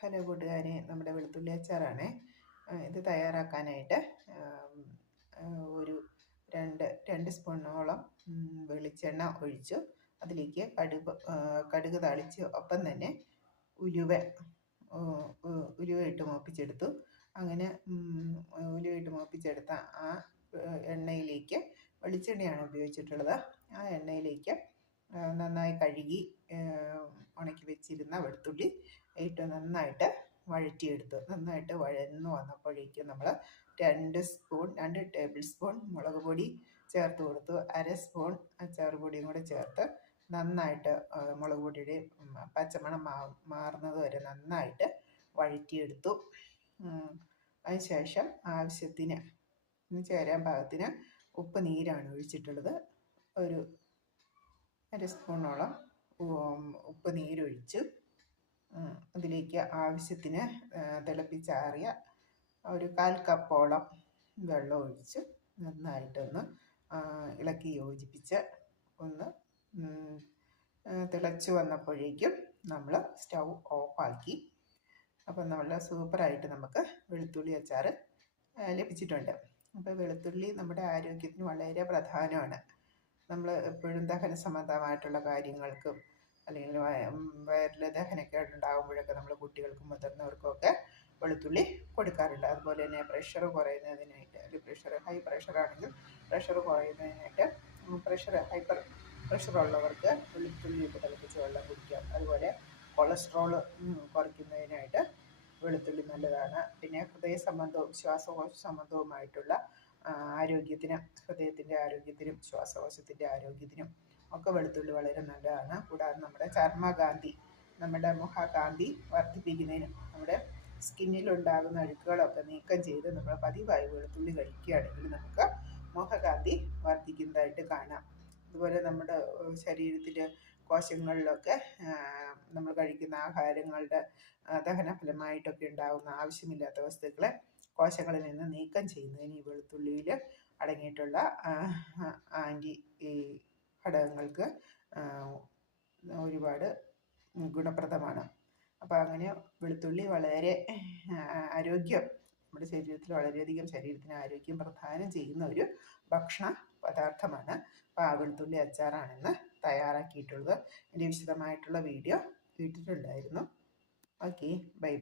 Hello കൂട്ടുകാരെ നമ്മുടെ വെളുത്തുള്ളി അച്ചാറാണ്. ഇത് തയ്യാറാക്കാനായിട്ട് ഒരു രണ്ട് രണ്ട് സ്പൂണോളം വെളിച്ചെണ്ണ ഒഴിച്ചു. അതിലേക്ക് കടുക് കടുക് താളിച്ച് ഒപ്പം തന്നെ ഉലുവ ഉലുവ ഇട്ട് മോപ്പിച്ചെടുത്തു. അങ്ങനെ ഉലുവ ഇട്ട് മോപ്പിച്ചെടുത്ത ആ എണ്ണയിലേക്ക് വെളിച്ചെണ്ണയാണ് ഉപയോഗിച്ചിട്ടുള്ളത്. ആ എണ്ണയിലേക്ക് നന്നായി കഴുകി ഉണക്കി വെച്ചിരുന്ന വെളുത്തുള്ളി ഇട്ട് നന്നായിട്ട് വഴറ്റിയെടുത്തു നന്നായിട്ട് വഴന്നു വന്നപ്പോഴേക്കും നമ്മൾ രണ്ട് സ്പൂൺ രണ്ട് ടേബിൾ സ്പൂൺ മുളക് പൊടി ചേർത്ത് കൊടുത്തു. അര സ്പൂൺ അച്ചാർ പൊടിയും കൂടെ ചേർത്ത് നന്നായിട്ട് മുളക് പൊടിയുടെ പച്ചമണം മാ മാറുന്നത് വരെ നന്നായിട്ട് വഴറ്റിയെടുത്തു. അതിനുശേഷം ആവശ്യത്തിന് ചേരാൻ പാകത്തിന് ഉപ്പ് നീരാണ് ഒഴിച്ചിട്ടുള്ളത്. ഒരു അര സ്പൂണോളം ഉപ്പ് നീരൊഴിച്ച് അതിലേക്ക് ആവശ്യത്തിന് തിളപ്പിച്ചാറിയ ഒരു കാൽ കപ്പോളം വെള്ളം ഒഴിച്ച് നന്നായിട്ടൊന്ന് ഇളക്കി യോജിപ്പിച്ച് ഒന്ന് തിളച്ചു വന്നപ്പോഴേക്കും നമ്മൾ സ്റ്റൗ ഓഫാക്കി. അപ്പം നമ്മൾ സൂപ്പറായിട്ട് നമുക്ക് വെളുത്തുള്ളി അച്ചാർ ലഭിച്ചിട്ടുണ്ട്. അപ്പോൾ വെളുത്തുള്ളി നമ്മുടെ ആരോഗ്യത്തിന് വളരെ പ്രധാനമാണ്. നമ്മൾ എപ്പോഴും ദഹന സംബന്ധമായിട്ടുള്ള കാര്യങ്ങൾക്കും അല്ലെങ്കിൽ വയറിൽ ദഹനക്കേട് ഉണ്ടാകുമ്പോഴൊക്കെ നമ്മൾ കുട്ടികൾക്കും മുതിർന്നവർക്കും ഒക്കെ വെളുത്തുള്ളി കൊടുക്കാറുണ്ട്. അതുപോലെ തന്നെ പ്രഷർ കുറയുന്നതിനായിട്ട് അല്ലെങ്കിൽ പ്രഷർ ഹൈ പ്രഷർ ആണെങ്കിൽ പ്രഷർ കുറയുന്നതിനായിട്ട് പ്രഷർ ഹൈപ്പർ പ്രഷർ ഉള്ളവർക്ക് വെളുത്തുള്ളി ഇട്ട് തിളപ്പിച്ച് വെള്ളം കുടിക്കാം. അതുപോലെ കൊളസ്ട്രോൾ കുറയ്ക്കുന്നതിനായിട്ട് വെളുത്തുള്ളി നല്ലതാണ്. പിന്നെ ഹൃദയ സംബന്ധവും ശ്വാസകോശ സംബന്ധവുമായിട്ടുള്ള ആരോഗ്യത്തിന് ഹൃദയത്തിന്റെ ആരോഗ്യത്തിനും ശ്വാസകോശത്തിന്റെ ആരോഗ്യത്തിനും ഒക്കെ വെളുത്തുള്ളി വളരെ നല്ലതാണ്. കൂടാതെ നമ്മുടെ ചർമ്മകാന്തി നമ്മുടെ മുഖകാന്തി വർദ്ധിപ്പിക്കുന്നതിനും നമ്മുടെ സ്കിന്നിൽ ഉണ്ടാകുന്ന അഴുക്കുകളൊക്കെ നീക്കം ചെയ്ത് നമ്മൾ പതിവായി വെളുത്തുള്ളി കഴിക്കുകയാണെങ്കിൽ നമുക്ക് മുഖകാന്തി വർദ്ധിക്കുന്നതായിട്ട് കാണാം. അതുപോലെ നമ്മുടെ ശരീരത്തിൽ കോശങ്ങളിലൊക്കെ നമ്മൾ കഴിക്കുന്ന ആഹാരങ്ങളുടെ ദഹന ഫലമായിട്ടൊക്കെ ഉണ്ടാകുന്ന ആവശ്യമില്ലാത്ത വസ്തുക്കളെ കോശങ്ങളിൽ നിന്ന് നീക്കം ചെയ്യുന്നതിന് ഈ വെളുത്തുള്ളിയിൽ അടങ്ങിയിട്ടുള്ള ആന്റി ഘടകങ്ങൾക്ക് ഒരുപാട് ഗുണപ്രദമാണ്. അപ്പോൾ അങ്ങനെ വെളുത്തുള്ളി വളരെ ആരോഗ്യം നമ്മുടെ ശരീരത്തിൽ വളരെയധികം ശരീരത്തിന് ആരോഗ്യം പ്രധാനം ചെയ്യുന്ന ഒരു ഭക്ഷണ പദാർത്ഥമാണ്. അപ്പോൾ ആ വെളുത്തുള്ളി അച്ചാറാണെന്ന് തയ്യാറാക്കിയിട്ടുള്ളത്. എന്റെ വിശദമായിട്ടുള്ള വീഡിയോ ഇട്ടിട്ടുണ്ടായിരുന്നു ഓക്കെ ബൈ.